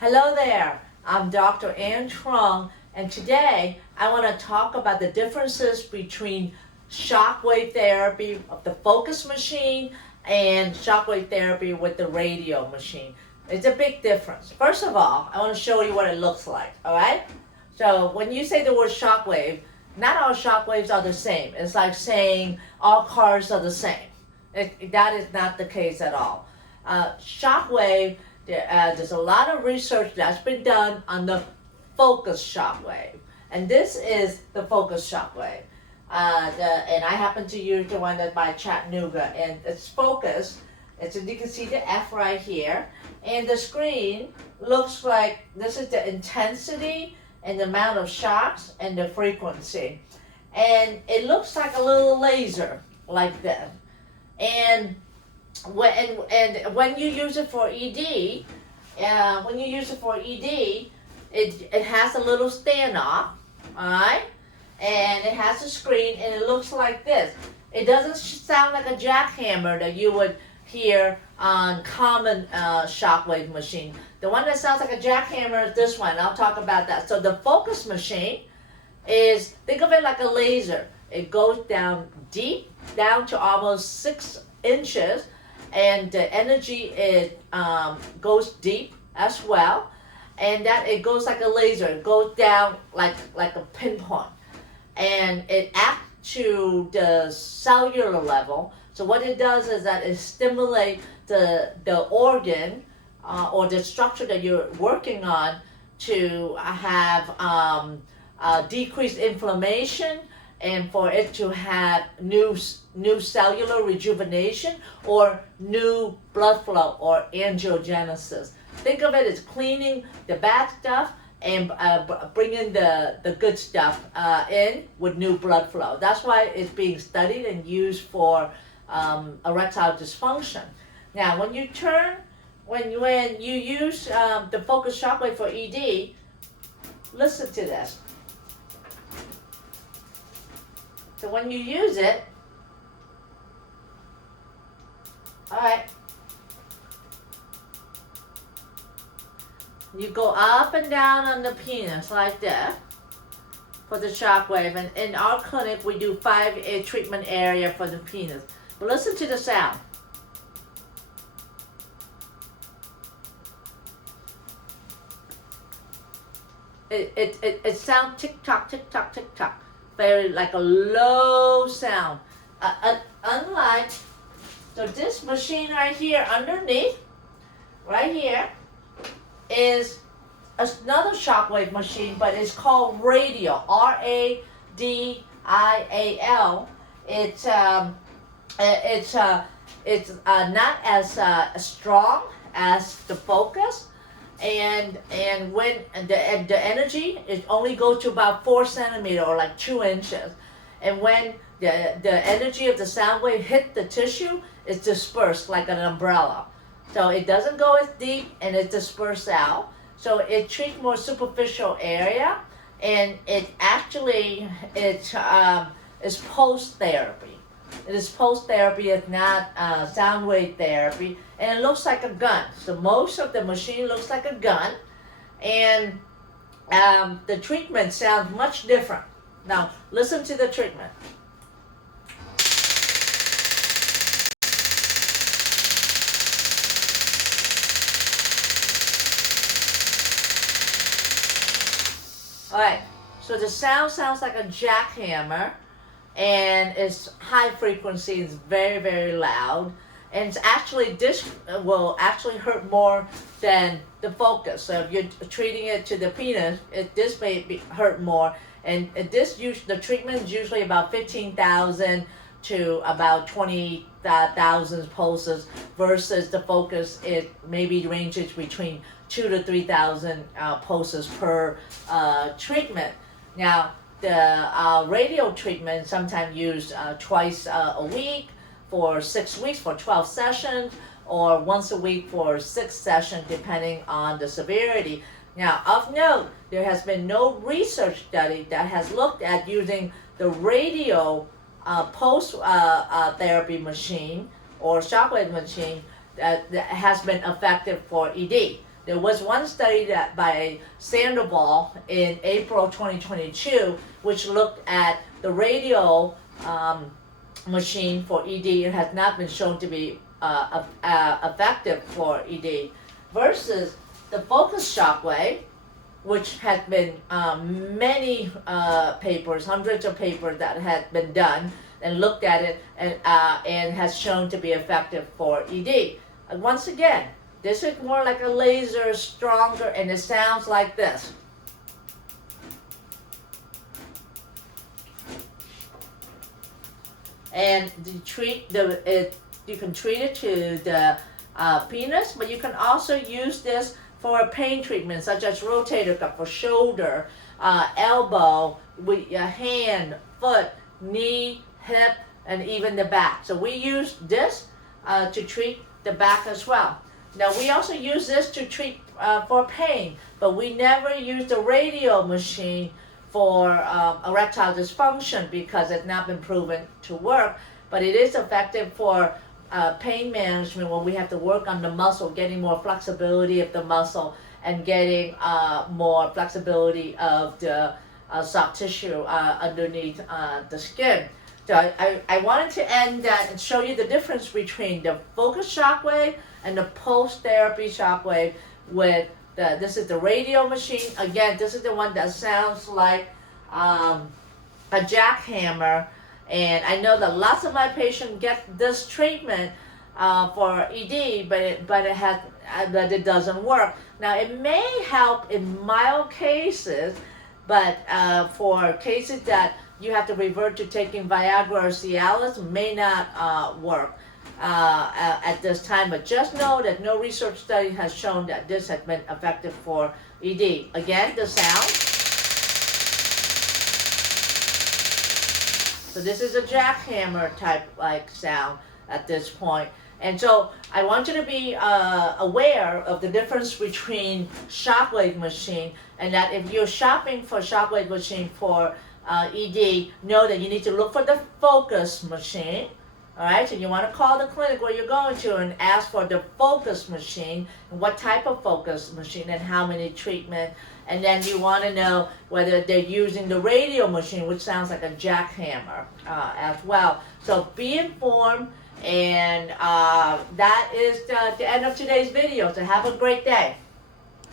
Hello there, I'm Dr. Ann Truong, and today I want to talk about the differences between shockwave therapy of the focus machine and shockwave therapy with the radial machine. It's a big difference. First of all, I want to show you what it looks like, alright? So when you say the word shockwave, not all shockwaves are the same. It's like saying all cars are the same. That is not the case at all. Shockwave, there's a lot of research that's been done on the focus shockwave, and this is the focus shockwave. And I happen to use the one that's by Chattanooga, and it's focused. You can see the F right here, and the screen looks like this is the intensity and the amount of shocks and the frequency, and it looks like a little laser like this. And when you use it for ED, it has a little standoff, alright? And it has a screen, and it looks like this. It doesn't sound like a jackhammer that you would hear on common shockwave machine. The one that sounds like a jackhammer is this one. I'll talk about that. So the focus machine is, think of it like a laser. It goes down deep, down to almost 6 inches, and the energy goes deep as well, and that it goes like a laser. It goes down like a pinpoint, and it acts to the cellular level. So what it does is that it stimulates the organ or the structure that you're working on to have decreased inflammation, and for it to have new cellular rejuvenation or new blood flow or angiogenesis. Think of it as cleaning the bad stuff and bringing the good stuff in with new blood flow. That's why it's being studied and used for erectile dysfunction. Now, when you use the focused shockwave for ED, listen to this. So when you use it, alright, you go up and down on the penis like that for the shockwave. And in our clinic, we do 5 treatment area for the penis. But listen to the sound. It sounds tick tock, tick tock, tick tock. Very like a low sound. Unlike, so this machine right here underneath, right here, is another shockwave machine, but it's called Radial, Radial. It's not as strong as the focus, and when the energy, it only goes to about 4 centimeters or like 2 inches, and when the energy of the sound wave hit the tissue, it's dispersed like an umbrella. So it doesn't go as deep, and it disperses out. So it treats more superficial area, and it actually is post therapy. It is post therapy. It's not sound wave therapy, and it looks like a gun. So most of the machine looks like a gun, and the treatment sounds much different. Now listen to the treatment. Alright, so the sound sounds like a jackhammer, and it's high frequency, it's very, very loud, and it's actually, this will actually hurt more than the focus. So if you're treating it to the penis, this may hurt more, and the treatment is usually about 15,000 to about 20,000 pulses, versus the focus, it maybe ranges between 2,000 to 3,000 pulses per treatment. Now, the radial treatment sometimes used twice a week for 6 weeks for 12 sessions, or once a week for 6 sessions, depending on the severity. Now, of note, there has been no research study that has looked at using the radial post therapy machine or shockwave machine that has been effective for ED. There was one study that by Sandoval in April 2022, which looked at the Radial machine for ED. It has not been shown to be effective for ED, versus the focus shockwave, which had been many papers, hundreds of papers that had been done and looked at it, and has shown to be effective for ED. And once again, this is more like a laser, stronger, and it sounds like this. And you can treat it to the penis, but you can also use this for pain treatment, such as rotator cuff for shoulder, elbow, with your hand, foot, knee, hip, and even the back. So we use this to treat the back as well. Now we also use this to treat for pain, but we never use the Radial machine for erectile dysfunction because it's not been proven to work. But it is effective for pain management when we have to work on the muscle, getting more flexibility of the muscle and getting more flexibility of the soft tissue underneath the skin. So I wanted to end that and show you the difference between the focus shockwave and the post-therapy shockwave with this is the Radial machine. Again, this is the one that sounds like a jackhammer. And I know that lots of my patients get this treatment for ED, but it doesn't work. Now it may help in mild cases, but for cases that you have to revert to taking Viagra or Cialis, may not work at this time. But just know that no research study has shown that this has been effective for ED. Again, the sound. So this is a jackhammer type like sound at this point. And so I want you to be aware of the difference between shockwave machine, and that if you're shopping for shockwave machine for ED, know that you need to look for the focus machine. All right, so you want to call the clinic where you're going to and ask for the focus machine, and what type of focus machine and how many treatment. And then you want to know whether they're using the Radial machine, which sounds like a jackhammer as well. So be informed, and that is the end of today's video. So have a great day.